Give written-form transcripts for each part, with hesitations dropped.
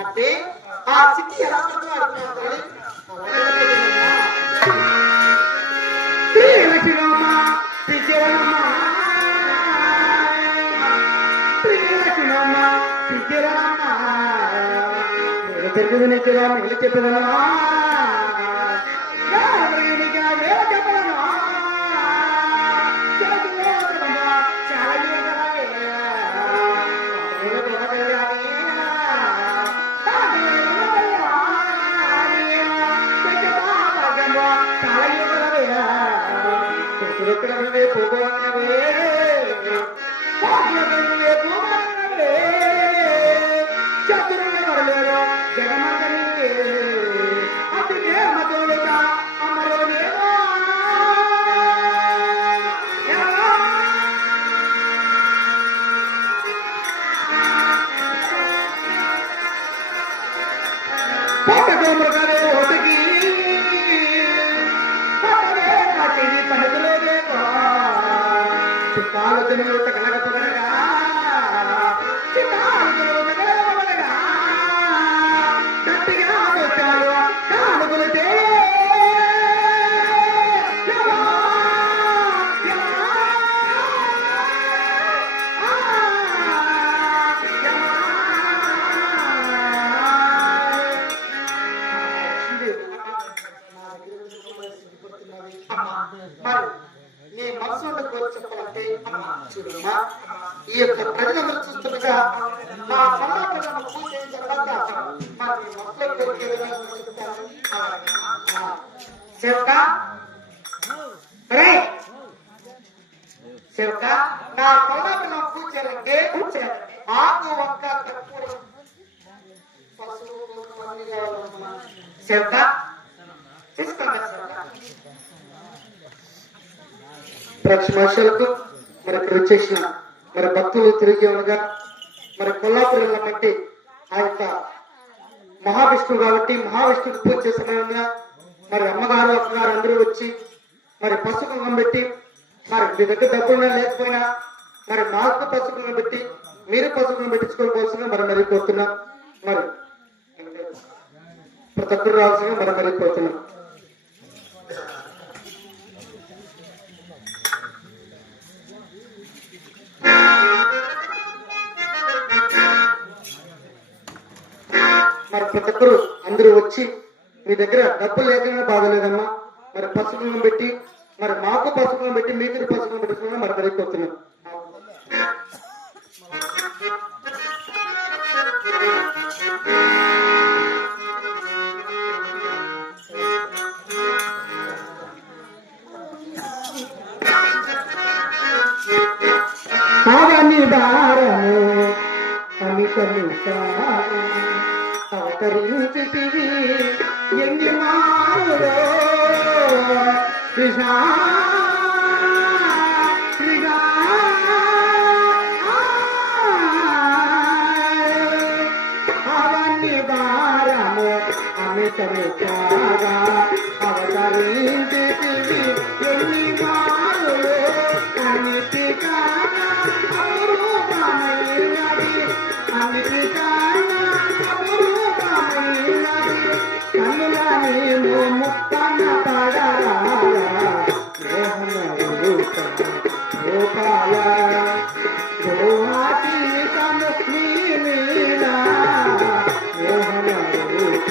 అంటే ఆ చిట్టి ఎలా చెప్పదనా నీ మనసులో కోరి చెప్పాలంటే చూడమ్మా, ఈ యొక్క ప్రజలందరూ చూస్తుండగా మా సమాజంలో పూజ చేసిన తర్వాత మా మనసులో కోరిక సేవక సేవక నా సమాజంలో పూజ చేయాలంటే ఆకు ఒక్క సేవక ప్రక్షమాషాలకు మరి ఇక్కడ వచ్చేసిన మరి భక్తులు తిరిగి ఉండగా మరి కొల్లాపురంలో బట్టి ఆ యొక్క మహావిష్ణువు కాబట్టి మహావిష్ణువు పూజ చేసే సమయంలో మరి అమ్మగారు అక్కగారు అందరూ వచ్చి మరి పసుపు పెట్టి మరి మీ దగ్గర డబ్బులున్నా లేకపోయినా మరి నాకు పసుపు పెట్టి మీరు పసుపు పెట్టించుకోవాల్సిన మరి కోరుతున్నాం. మరి ప్రతి ఒక్కరు రావాల్సిన మరి కోరుతున్నాం. మరి ప్రతి ఒక్కరు అందరూ వచ్చి మీ దగ్గర డబ్బులు లేకుండా బాధలేదమ్మా మరి పసుపు పెట్టి మరి మాకు పసుపు పెట్టి మీకు పసుపు పెట్టుకున్నా మరి మరిపోతున్నాం. అవని దారము అవతరించితివి ఎన్ని మారులో కృష్ణ అవన్నీ దారము అమితముగా అవతరించితివి ఎన్ని మారులో అన్నిటిగా ముక్తన పడాల గోపాల గోహాతి తను నీలా మోహన రూప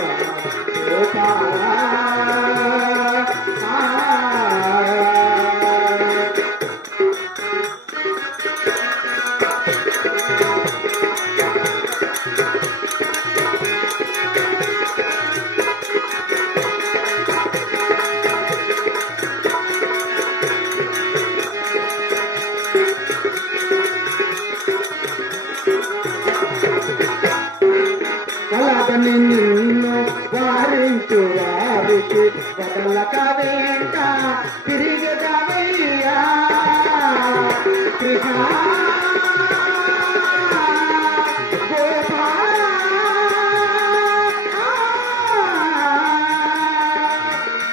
నిన్ను వారించు వారికి వదలక వెంట తిరిగదవయ్యా కృష్ణ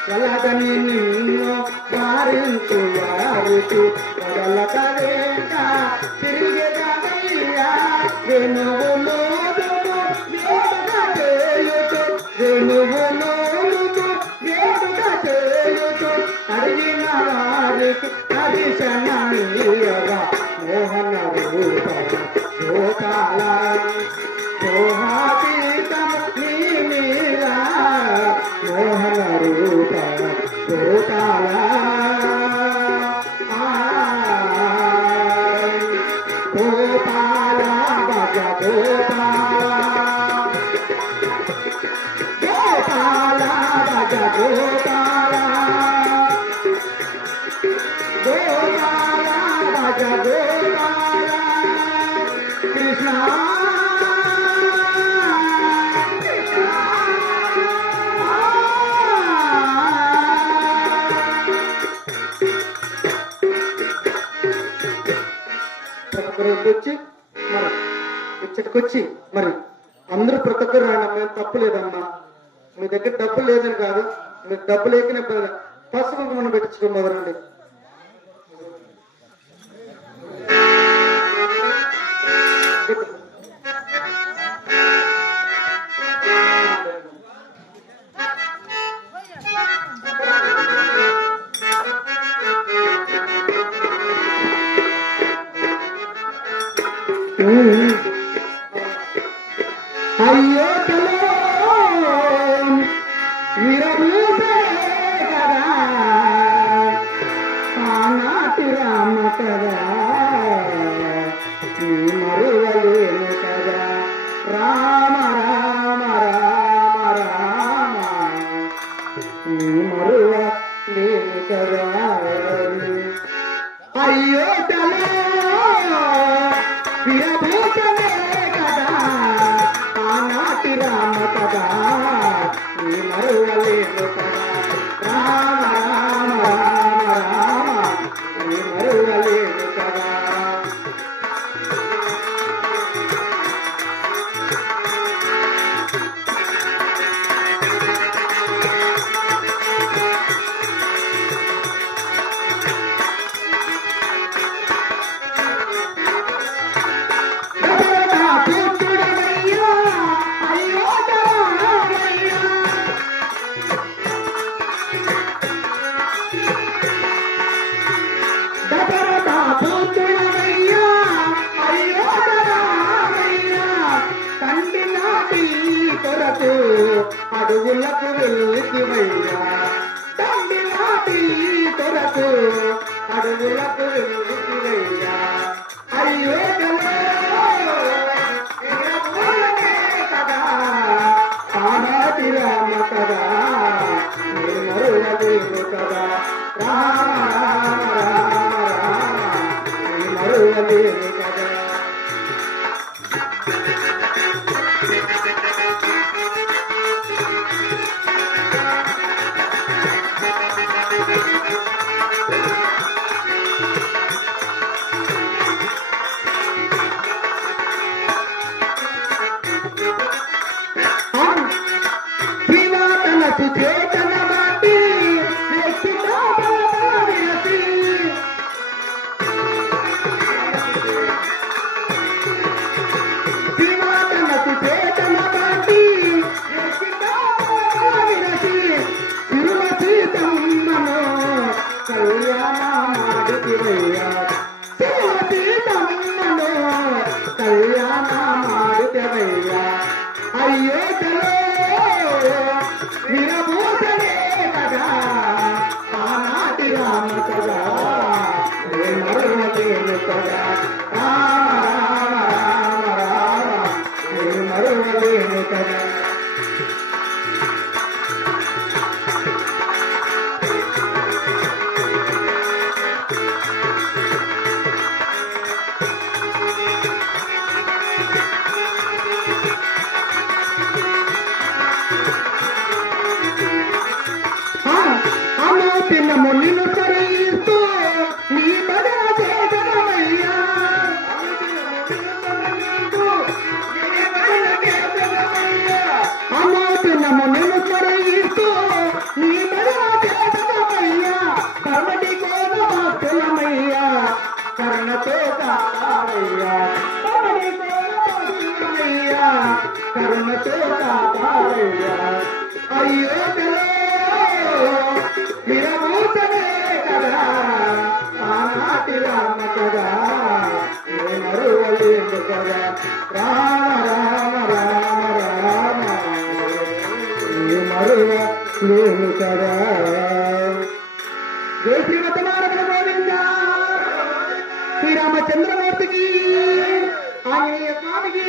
వలదని నిన్ను వారించు వారికి వదలక వెంట తిరిగదవయ్యా వేణువులోనుతో వేడుక చేయుచు వేణువులోనుతో వేడుక చేయుచు అడిగిన వారికి దర్శనమియ్యగా మోహన రూప లోకాల మోహాతీతము నీలా మోహన రూప లోకాల గోపాల భజ గోపాల గోపాల భజ గోపాల గోపాల భజ గోపాల కృష్ణ వచ్చి మరి ఇచ్చటికొచ్చి మరి అందరూ ప్రతి ఒక్కరు రాండి. మేము తప్పు లేదమ్మా, మీ దగ్గర డబ్బు లేదని కాదు, మీకు డబ్బు లేకనే పసుపు మనం పెట్టించుకోండి మొదలండి. అయ్యో వీరభూపే కదా ఆనాటి రామ కదా నీ మరువలేను కదా రామ రామ రామ రామ నీ మరువలేను కదా అయ్యో వీరభూపే కదా ఆనాటి రామ కదా నీ మరువలేను కదా రామ రామ రామ రామ నీ మరువలేను కదా కరుణతో కాపాడయ్యా అయోధ్యలో విరమూర్తనే కదా ఆనాటి రామ కదా ఏ మరువలేదు కదా రామ రామ రామ రామ ఏ మరువలేదు కదా జై శ్రీమతమారణ గోవింద శ్రీరామచంద్రమూర్తికి ఆంజనేయ స్వామికి